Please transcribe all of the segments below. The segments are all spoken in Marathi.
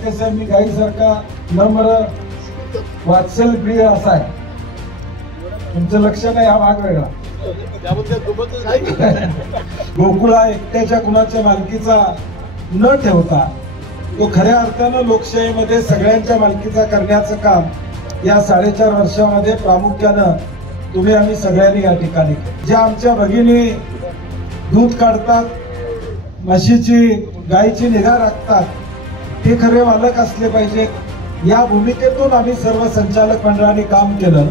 नरकेसाहेब मी गाईसारखा नम्र वात्सल्यप्रिय असा आहे. तुमचं लक्ष नाही, हा भाग वेगळा. गोकुळा एकट्याच्या कुणाच्या मालकीचा न ठेवता तो खऱ्या अर्थानं लोकशाहीमध्ये सगळ्यांच्या मालकीचा करण्याचं काम या 4.5 वर्षामध्ये प्रामुख्यानं तुम्ही आम्ही सगळ्यांनी या ठिकाणी ज्या आमच्या भगिनी दूध काढतात, म्हशीची गायीची निगा राखतात, ते खरे मालक असले पाहिजेत. या भूमिकेतून आम्ही सर्व संचालक मंडळाने काम केलं.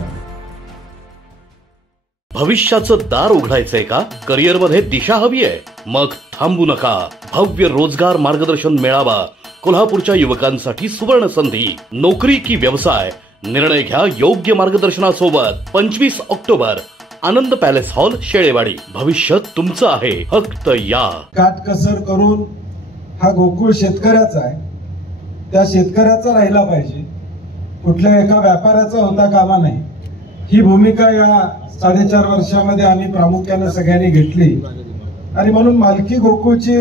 भविष्याचं दार उघडायचंय का? करिअर मध्ये दिशा हवी आहे? मग थांबू नका. भव्य रोजगार मार्गदर्शन मेळावा कोल्हापूरच्या युवकांसाठी सुवर्ण संधी. नोकरी की व्यवसाय, निर्णय घ्या योग्य मार्गदर्शनासोबत. 25 ऑक्टोबर, आनंद पॅलेस हॉल, शेळेवाडी. भविष्य तुमचं आहे, फक्त या. काटकसर करून हा गोकुळ शेतकऱ्याचा आहे, त्या शेतकऱ्याचा राहिला पाहिजे, कुठल्या एका व्यापाऱ्याचा होता कामा नाही. ही भूमिका या 4.5 वर्षामध्ये आम्ही प्रामुख्याने सगळ्यांनी घेतली. आणि म्हणून मालकी गोकुळची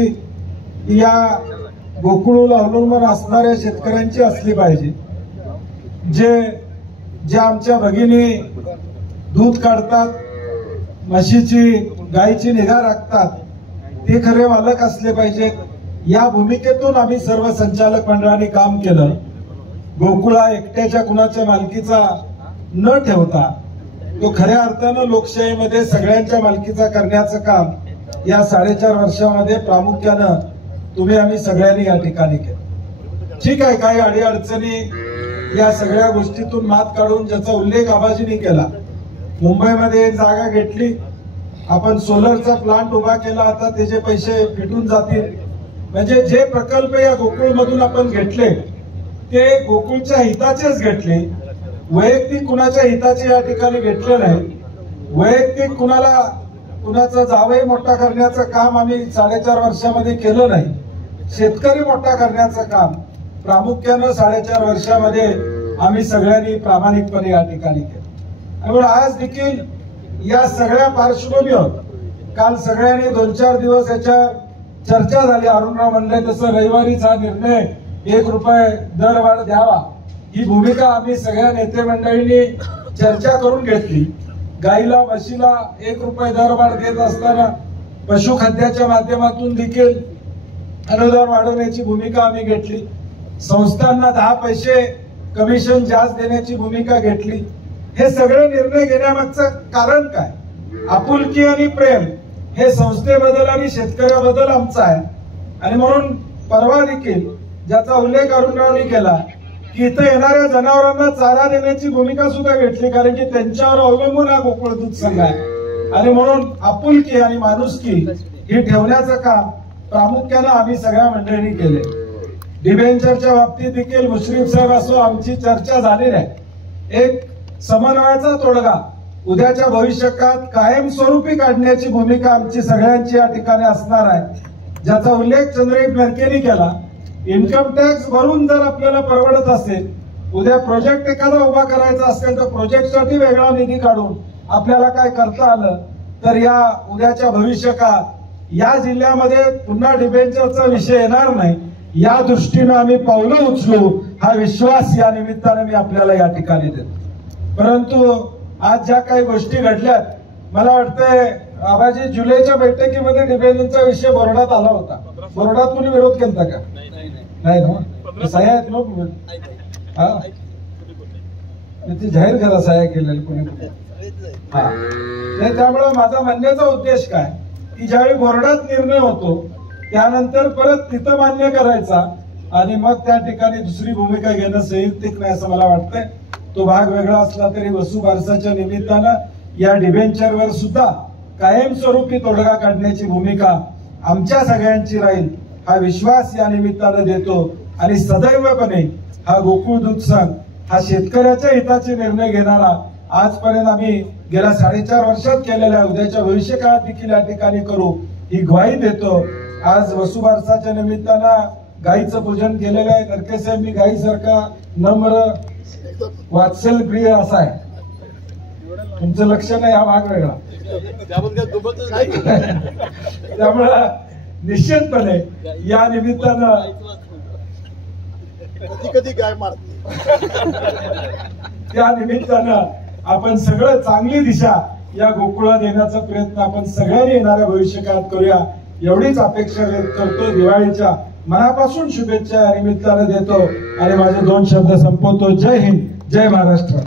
या गोकुळ अवलंबून असणाऱ्या शेतकऱ्यांची असली पाहिजे. जे आमच्या भगिनी दूध काढतात, म्हशीची गायीची निगा राखतात, ते खरे मालक असले पाहिजेत. या भूमिकेतून आम्ही सर्व संचालक मंडळाने काम केलं. गोकुळा एकट्याच्या कुणाच्या मालकीचा न ठेवता तो खऱ्या अर्थानं लोकशाहीमध्ये सगळ्यांच्या मालकीचा करण्याचं काम या 4.5 वर्षामध्ये प्रामुख्यानं तुम्ही आम्ही सगळ्यांनी या ठिकाणी केलं. ठीक आहे, काही अडीअडचणी या सगळ्या गोष्टीतून मात काढून ज्याचा उल्लेख आबाजींनी केला. मुंबईमध्ये जागा घेतली, आपण सोलरचा प्लांट उभा केला, आता त्याचे पैसे भेटून जातील. म्हणजे जे प्रकल्प या गोकुळमधून आपण घेतले ते गोकुळच्या हिताचेच घेतले, वैयक्तिक कुणाच्या हिताचे या ठिकाणी घेतले नाही. वैयक्तिक कुणाचा जावई मोठा करण्याचं काम आम्ही 4.5 वर्षामध्ये केलं नाही. शेतकरी मोठा करण्याचं काम प्रामुख्यानं 4.5 वर्षामध्ये आम्ही सगळ्यांनी प्रामाणिकपणे या ठिकाणी केलं. त्यामुळे आज देखील या सगळ्या पार्श्वभूमीवर काल सगळ्यांनी 2-4 दिवस याच्या चर्चा झाली. अरुणराव म्हणले तसं रविवारीच हा निर्णय 1 रुपये दरवाढ द्यावा, ही भूमिका आम्ही सगळ्या नेते मंडळींनी चर्चा करून घेतली. गाईला म्हशीला 1 रुपये दरवाढ देत असताना पशुखाद्याच्या माध्यमातून देखील अनुदान वाढवण्याची भूमिका आम्ही घेतली. संस्थांना 10 पैसे कमिशन जास्त देण्याची भूमिका घेतली. हे सगळे निर्णय घेण्यामागचं कारण काय? आपुलकी आणि प्रेम हे संस्थेबद्दल आणि शेतकऱ्याबद्दल आमचं आहे. आणि म्हणून परवा देखील ज्याचा उल्लेख अरुणरावनी केला की इथं येणाऱ्या जनावरांना चारा देण्याची भूमिका सुद्धा घेतली, कारण की त्यांच्यावर अवलंबून हा गोकुळ दूध संघ आहे. आणि म्हणून आपुलकी आणि माणुसकी ही ठेवण्याचं काम प्रामुख्यानं आम्ही सगळ्या मंडळींनी केले. डिबेंचरच्या बाबतीत देखील मुश्रीफ साहेब असो आमची चर्चा झालेली आहे. एक समन्वयाचा तोडगा उद्याच्या भविष्यकाळात कायमस्वरूपी काढण्याची भूमिका आमची सगळ्यांची या ठिकाणी असणार आहे, ज्याचा उल्लेख चंद्रकांत नरकेंनी केला. इन्कम टॅक्स भरून जर आपल्याला परवडत असेल, उद्या प्रोजेक्ट एखादा उभा करायचा असेल तर प्रोजेक्टसाठी वेगळा निधी काढून आपल्याला काय करता आलं तर या उद्याच्या भविष्यकाळात या जिल्ह्यामध्ये पुन्हा डिबेंचरचा विषय येणार नाही, या दृष्टीनं आम्ही पावलं उचलू, हा विश्वास या निमित्तानं मी आपल्याला या ठिकाणी देतो. परंतु आज ज्या काही गोष्टी घडल्यात, मला वाटतंय आबाजी जुलैच्या बैठकीमध्ये डिबेंचरचा विषय बोर्डात आला होता. बोर्डात कोणी विरोध केला का? नाही ना, सह्या आहेत ना. हा, जाहीर करा सह्या केलेल्या कोणी. हा, त्यामुळे माझा म्हणण्याचा उद्देश काय की ज्यावेळी बोर्डात निर्णय होतो त्यानंतर परत तिथं मान्य करायचा आणि मग त्या ठिकाणी दुसरी भूमिका घेणं संयुक्तिक नाही असं मला वाटतंय. तो भाग वेगळा असला तरी वसुबारसाच्या निमित्तानं या डिबेंचरवर सुद्धा कायमस्वरूपी तोडगा काढण्याची भूमिका आमच्या सगळ्यांची राहील, हा विश्वास या निमित्तानं देतो. आणि सदैवपणे हा गोकुळ दूध संघ हा शेतकऱ्याच्या हिताचे निर्णय घेणारा आजपर्यंत आम्ही गेल्या 4.5 वर्षात केलेल्या उद्याच्या भविष्यकाळात देखील या ठिकाणी करू, ही ग्वाही देतो. आज वसुबारसाच्या निमित्तानं गाईचं पूजन केलेलं आहे. नरकेसाहेब मी गाईसारखा नम्र वात्सल्यप्रिय असा आहे. तुमचं लक्ष नाही, हा भाग वेगळा. त्यामुळं निश्चितपणे या निमित्तानं कधी कधी गाय मारते. त्या निमित्तानं आपण सगळं चांगली दिशा या गोकुळात येण्याचा प्रयत्न आपण सगळ्यांनी येणाऱ्या भविष्यकाळात करूया एवढीच अपेक्षा व्यक्त करतो. दिवाळीच्या मनापासून शुभेच्छा या निमित्तानं देतो आणि माझे 2 शब्द संपवतो. जय हिंद, जय महाराष्ट्र.